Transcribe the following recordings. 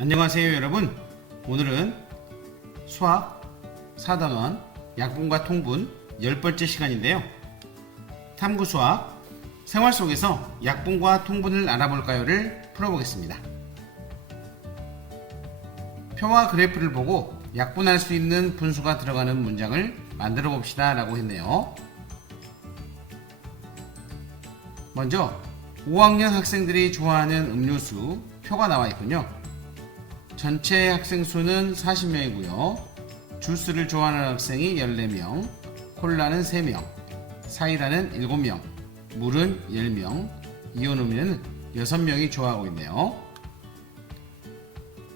안녕하세요 여러분. 오늘은 수학 4단원 약분과 통분 10번째 시간인데요. 탐구 수학 생활 속에서 약분과 통분을 알아볼까요를 풀어보겠습니다. 표와 그래프를 보고 약분할 수 있는 분수가 들어가는 문장을 만들어 봅시다 라고 했네요. 먼저 5학년 학생들이 좋아하는 음료수 표가 나와 있군요. 전체 학생 수는 40명이고요. 주스를 좋아하는 학생이 14명, 콜라는 3명, 사이다는 7명, 물은 10명, 이온음료는 6명이 좋아하고 있네요.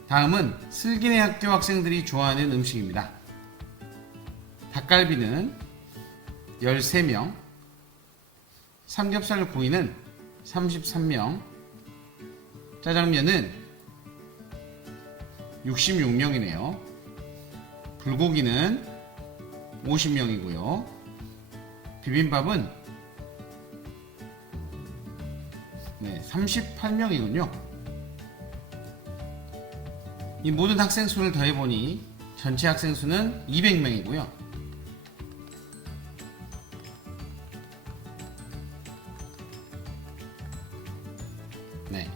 다음은 슬기네 학교 학생들이 좋아하는 음식입니다. 닭갈비는 13명, 삼겹살 구이는 33명, 짜장면은 66명이네요. 불고기는 50명이고요. 비빔밥은 38명이군요. 이 모든 학생 수를 더해보니 전체 학생 수는 200명이고요.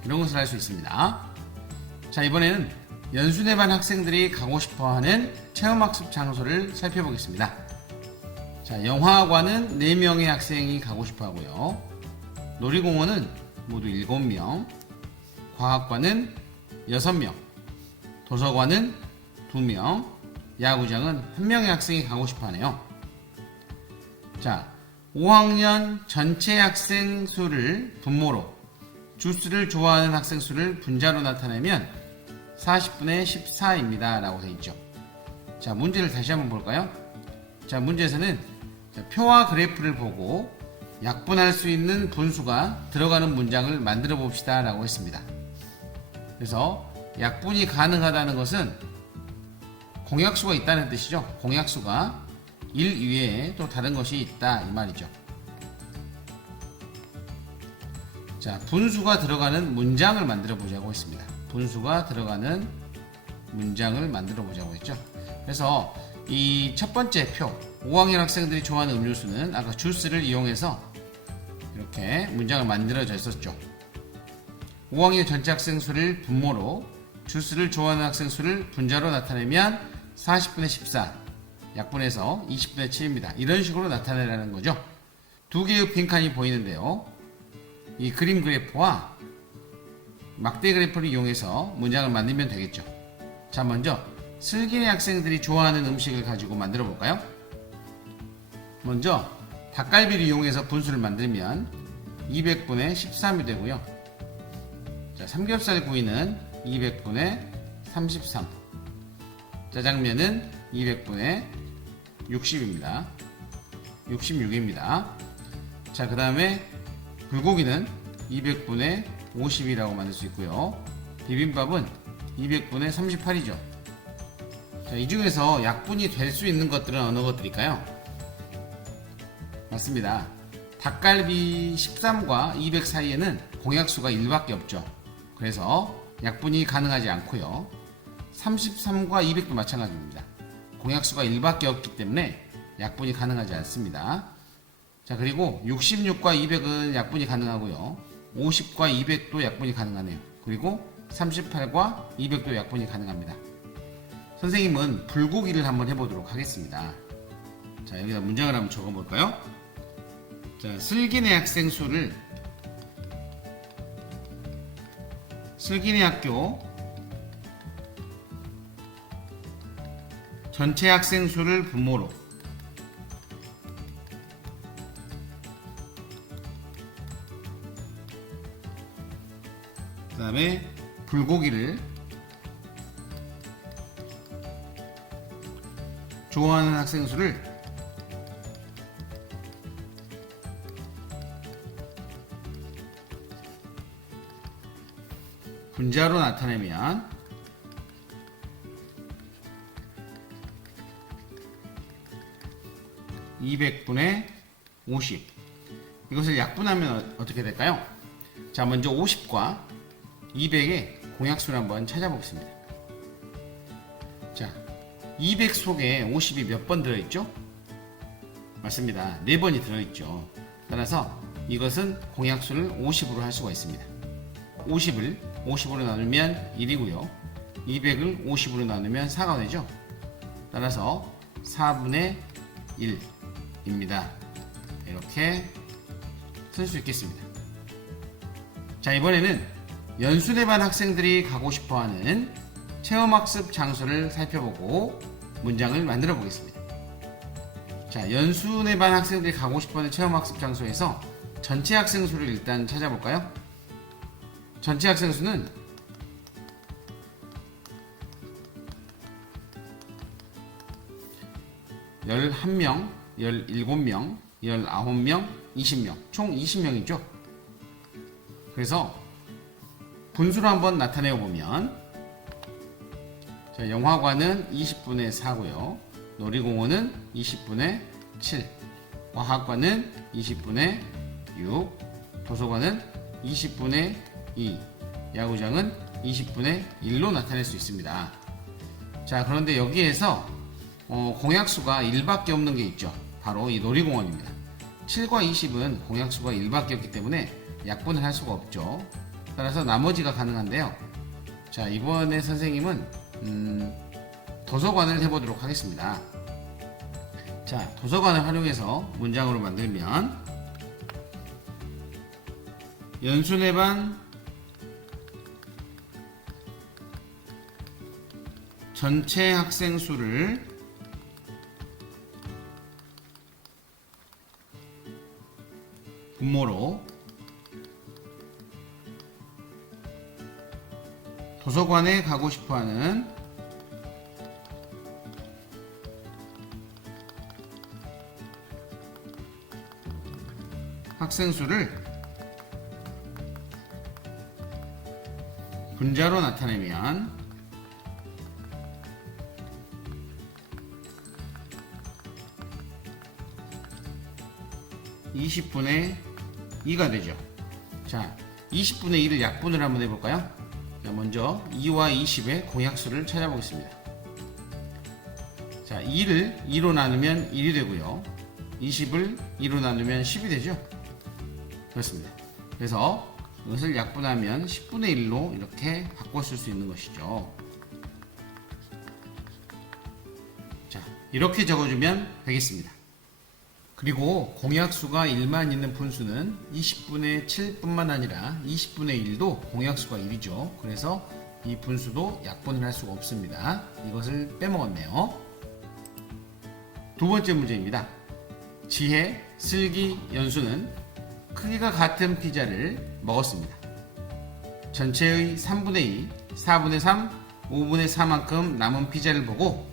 이런 것을 알 수 있습니다. 자, 이번에는 연수네 반 학생들이 가고 싶어하는 체험학습 장소를 살펴보겠습니다. 자, 영화관은 4명의 학생이 가고 싶어 하고요. 놀이공원은 모두 7명, 과학관은 6명, 도서관은 2명, 야구장은 1명의 학생이 가고 싶어 하네요. 자, 5학년 전체 학생 수를 분모로 주스를 좋아하는 학생 수를 분자로 나타내면 40분의 14입니다 라고 되어 있죠. 자, 문제를 다시 한번 볼까요? 자, 문제에서는 표와 그래프를 보고 약분할 수 있는 분수가 들어가는 문장을 만들어 봅시다 라고 했습니다. 그래서 약분이 가능하다는 것은 공약수가 있다는 뜻이죠. 공약수가 1 이외에 또 다른 것이 있다 이 말이죠. 자, 분수가 들어가는 문장을 만들어 보자고 했습니다. 분수가 들어가는 문장을 만들어 보자고 했죠. 그래서 이 첫 번째 표 5학년 학생들이 좋아하는 음료수는 아까 주스를 이용해서 이렇게 문장을 만들어져 있었죠. 5학년 전체 학생 수를 분모로 주스를 좋아하는 학생 수를 분자로 나타내면 40분의 14 약분해서 20분의 7입니다. 이런 식으로 나타내라는 거죠. 두 개의 빈칸이 보이는데요. 이 그림 그래프와 막대 그래프를 이용해서 문장을 만들면 되겠죠. 자, 먼저 슬기네 학생들이 좋아하는 음식을 가지고 만들어 볼까요? 먼저 닭갈비를 이용해서 분수를 만들면 200분의 13이 되고요. 자, 삼겹살 구이는 200분의 33, 짜장면은 200분의 60입니다. 66입니다. 자, 그 다음에 불고기는 200분의 50이라고 만들 수 있고요. 비빔밥은 200분의 38이죠. 자, 이 중에서 약분이 될 수 있는 것들은 어느 것들일까요? 맞습니다. 닭갈비 13과 200 사이에는 공약수가 1밖에 없죠. 그래서 약분이 가능하지 않고요. 33과 200도 마찬가지입니다. 공약수가 1밖에 없기 때문에 약분이 가능하지 않습니다. 자, 그리고 66과 200은 약분이 가능하고요. 50과 200도 약분이 가능하네요. 그리고 38과 200도 약분이 가능합니다. 선생님은 불고기를 한번 해보도록 하겠습니다. 자, 여기다 문장을 한번 적어볼까요? 자, 슬기네 학생 수를 슬기네 학교 전체 학생 수를 분모로 그 다음에 불고기를 좋아하는 학생 수를 분자로 나타내면 200분의 50. 이것을 약분하면 어떻게 될까요? 자, 먼저 50과 200의 공약수를 한번 찾아보겠습니다. 200 속에 50이 몇 번 들어있죠? 맞습니다. 4번이 들어있죠. 따라서 이것은 공약수를 50으로 할 수가 있습니다. 50을 50으로 나누면 1이고요. 200을 50으로 나누면 4가 되죠. 따라서 4분의 1입니다. 이렇게 쓸 수 있겠습니다. 자, 이번에는 연수대 반 학생들이 가고 싶어하는 체험학습 장소를 살펴보고 문장을 만들어 보겠습니다. 자, 연수대 반 학생들이 가고 싶어하는 체험학습 장소에서 전체 학생 수를 일단 찾아볼까요? 전체 학생 수는 11명, 17명, 19명, 20명, 총 20명이죠. 그래서 분수로 한번 나타내어 보면, 자, 영화관은 20분의 4고요. 놀이공원은 20분의 7, 과학관은 20분의 6, 도서관은 20분의 2, 야구장은 20분의 1로 나타낼 수 있습니다. 자, 그런데 여기에서 공약수가 1밖에 없는 게 있죠. 바로 이 놀이공원입니다. 7과 20은 공약수가 1밖에 없기 때문에 약분을 할 수가 없죠. 따라서 나머지가 가능한데요. 자, 이번에 선생님은 도서관을 해보도록 하겠습니다. 자, 도서관을 활용해서 문장으로 만들면, 연수네 반 전체 학생 수를 분모로 도서관에 가고 싶어하는 학생 수를 분자로 나타내면 (20분의 2가) 되죠. 자, 20분의 2를 약분을 한번 해볼까요? 자, 먼저 2와 20의 공약수를 찾아보겠습니다. 자, 2를 2로 나누면 1이 되고요. 20을 2로 나누면 10이 되죠. 그렇습니다. 그래서 이것을 약분하면 10분의 1로 이렇게 바꿔 쓸 수 있는 것이죠. 자, 이렇게 적어주면 되겠습니다. 그리고 공약수가 1만 있는 분수는 20분의 7뿐만 아니라 20분의 1도 공약수가 1이죠. 그래서 이 분수도 약분을 할 수가 없습니다. 이것을 빼먹었네요. 두 번째 문제입니다. 지혜, 슬기, 연수는 크기가 같은 피자를 먹었습니다. 전체의 3분의 2, 4분의 3, 5분의 4만큼 남은 피자를 보고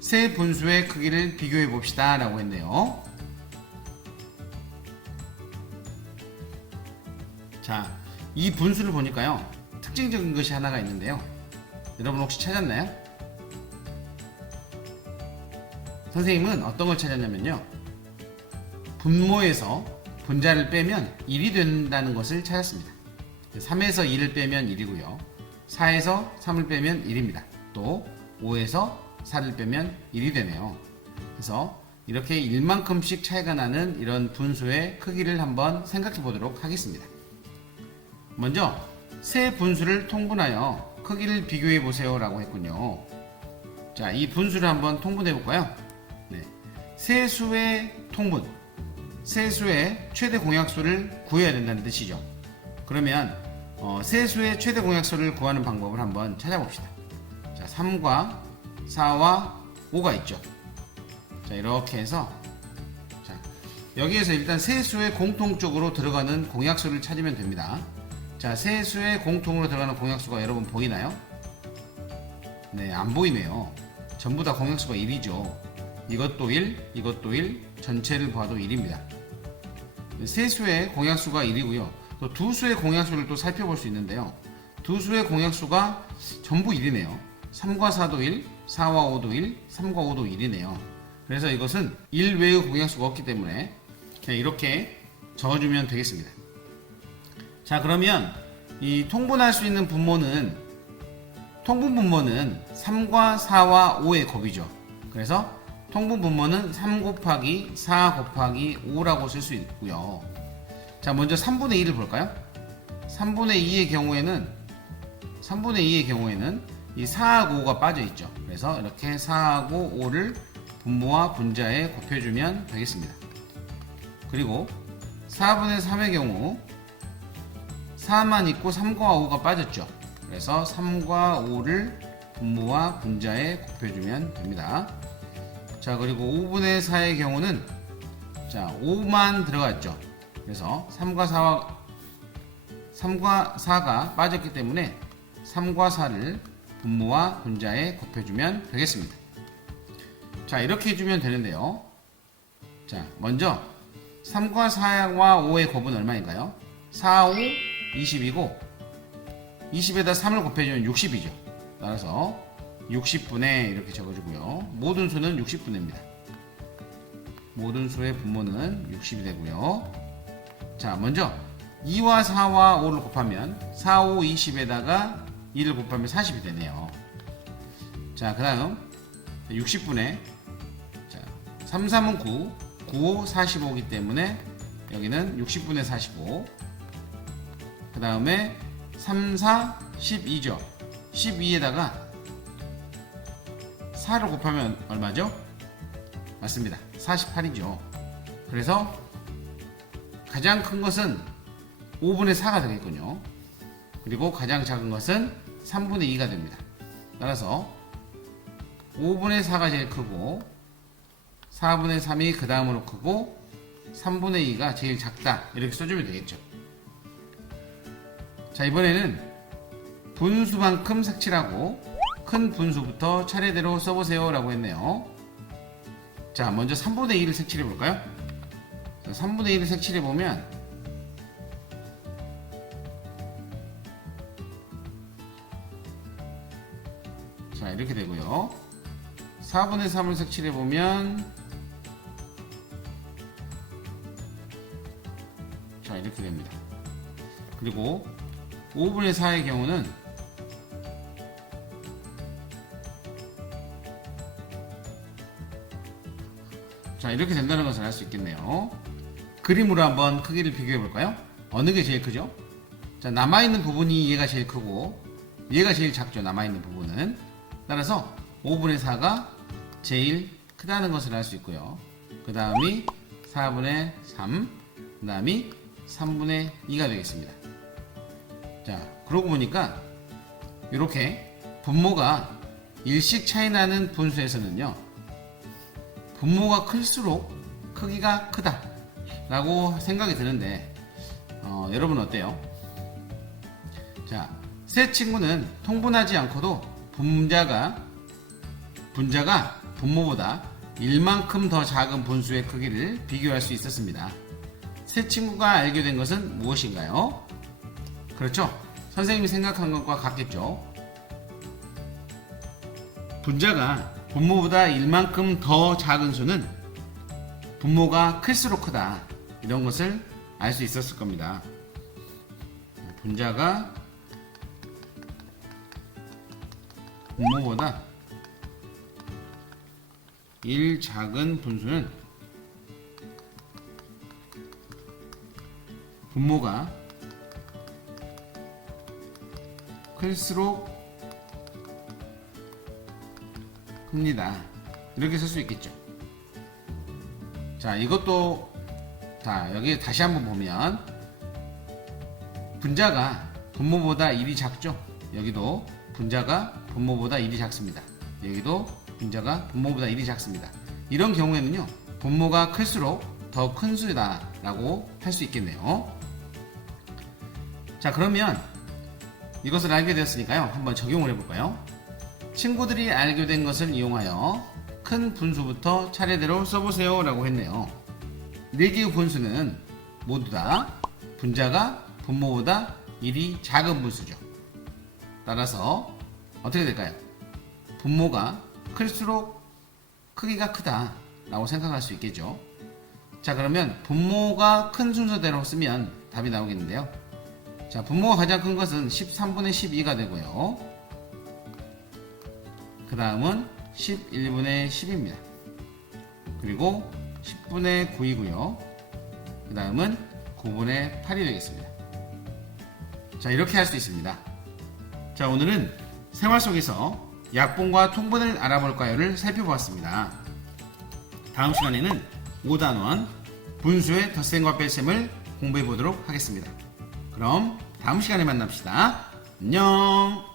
세 분수의 크기를 비교해 봅시다 라고 했네요. 자, 이 분수를 보니까요, 특징적인 것이 하나가 있는데요. 여러분 혹시 찾았나요? 선생님은 어떤 걸 찾았냐면요, 분모에서 분자를 빼면 1이 된다는 것을 찾았습니다. 3에서 2를 빼면 1이고요. 4에서 3을 빼면 1입니다. 또 5에서 4를 빼면 1이 되네요. 그래서 이렇게 1만큼씩 차이가 나는 이런 분수의 크기를 한번 생각해 보도록 하겠습니다. 먼저 세 분수를 통분하여 크기를 비교해 보세요 라고 했군요. 자, 이 분수를 한번 통분해 볼까요? 네. 세 수의 통분, 세 수의 최대 공약수를 구해야 된다는 뜻이죠. 그러면 세 수의 최대 공약수를 구하는 방법을 한번 찾아봅시다. 자, 3과 4와 5가 있죠. 자, 이렇게 해서, 자, 여기에서 일단 세 수의 공통적으로 들어가는 공약수를 찾으면 됩니다. 자, 세 수의 공통으로 들어가는 공약수가 여러분 보이나요? 네, 안 보이네요. 전부 다 공약수가 1이죠. 이것도 1, 이것도 1, 전체를 봐도 1입니다. 세 수의 공약수가 1이고요. 또 두 수의 공약수를 또 살펴볼 수 있는데요. 두 수의 공약수가 전부 1이네요. 3과 4도 1, 4와 5도 1, 3과 5도 1이네요. 그래서 이것은 1 외의 공약수가 없기 때문에 그냥 이렇게 적어주면 되겠습니다. 자, 그러면 이 통분할 수 있는 분모는, 통분 분모는 3과 4와 5의 곱이죠. 그래서 통분 분모는 3 곱하기 4 곱하기 5라고 쓸 수 있고요. 자, 먼저 3분의 2를 볼까요? 3분의 2의 경우에는 이 4하고 5가 빠져 있죠. 그래서 이렇게 4하고 5를 분모와 분자에 곱해주면 되겠습니다. 그리고 4분의 3의 경우 4만 있고 3과 5가 빠졌죠. 그래서 3과 5를 분모와 분자에 곱해주면 됩니다. 자, 그리고 5분의 4의 경우는 자 5만 들어갔죠. 그래서 3과 4가 빠졌기 때문에 3과 4를 분모와 분자에 곱해주면 되겠습니다. 자, 이렇게 해주면 되는데요. 자, 먼저 3과 4와 5의 곱은 얼마인가요? 4, 5, 20이고 20에다 3을 곱해주면 60이죠. 따라서 60분의 이렇게 적어주고요. 모든 수는 60분입니다. 모든 수의 분모는 60이 되고요. 자, 먼저 2와 4와 5를 곱하면 4, 5, 20에다가 2를 곱하면 40이 되네요. 자, 그 다음 60분의 3, 3은 9, 9, 5, 45이기 때문에 여기는 60분의 45. 그 다음에 3, 4, 12죠. 12에다가 4를 곱하면 얼마죠? 맞습니다. 48이죠. 그래서 가장 큰 것은 5분의 4가 되겠군요. 그리고 가장 작은 것은 3분의 2가 됩니다. 따라서 5분의 4가 제일 크고 4분의 3이 그 다음으로 크고 3분의 2가 제일 작다, 이렇게 써주면 되겠죠. 자, 이번에는 분수만큼 색칠하고 큰 분수부터 차례대로 써보세요 라고 했네요. 자, 먼저 3분의 2를 색칠해 볼까요? 3분의 1을 색칠해 보면 자, 이렇게 되고요. 4분의 3을 색칠해 보면 자, 이렇게 됩니다. 그리고 5분의 4의 경우는 자, 이렇게 된다는 것을 알 수 있겠네요. 그림으로 한번 크기를 비교해 볼까요? 어느 게 제일 크죠? 자, 남아있는 부분이 얘가 제일 크고 얘가 제일 작죠. 남아있는 부분은. 따라서 5분의 4가 제일 크다는 것을 알 수 있고요. 그 다음이 4분의 3, 그 다음이 3분의 2가 되겠습니다. 자, 그러고 보니까 이렇게 분모가 일씩 차이 나는 분수에서는요, 분모가 클수록 크기가 크다 라고 생각이 드는데 여러분 어때요? 자, 세 친구는 통분하지 않고도 분자가 분모보다 1만큼 더 작은 분수의 크기를 비교할 수 있었습니다. 세 친구가 알게 된 것은 무엇인가요? 그렇죠? 선생님이 생각한 것과 같겠죠? 분자가 분모보다 1만큼 더 작은 수는 분모가 클수록 크다, 이런 것을 알 수 있었을 겁니다. 분자가 분모보다 1 작은 분수는 분모가 클수록 큽니다. 이렇게 쓸 수 있겠죠. 자, 이것도 여기 다시 한번 보면 분자가 분모보다 1이 작죠. 여기도 분자가 분모보다 1이 작습니다. 여기도 분자가 분모보다 1이 작습니다. 이런 경우에는요, 분모가 클수록 더 큰 수다 라고 할 수 있겠네요. 자, 그러면 이것을 알게 되었으니까요, 한번 적용을 해볼까요? 친구들이 알게 된 것을 이용하여 큰 분수부터 차례대로 써보세요 라고 했네요. 4개의 분수는 모두 다 분자가 분모보다 1이 작은 분수죠. 따라서 어떻게 될까요? 분모가 클수록 크기가 크다 라고 생각할 수 있겠죠. 자, 그러면 분모가 큰 순서대로 쓰면 답이 나오겠는데요. 자, 분모가 가장 큰 것은 13분의 12가 되고요. 그 다음은 11분의 10입니다. 그리고 10분의 9이고요. 그 다음은 9분의 8이 되겠습니다. 자, 이렇게 할 수 있습니다. 자, 오늘은 생활 속에서 약분과 통분을 알아볼까요를 살펴보았습니다. 다음 시간에는 5단원 분수의 덧셈과 뺄셈을 공부해 보도록 하겠습니다. 그럼 다음 시간에 만납시다. 안녕.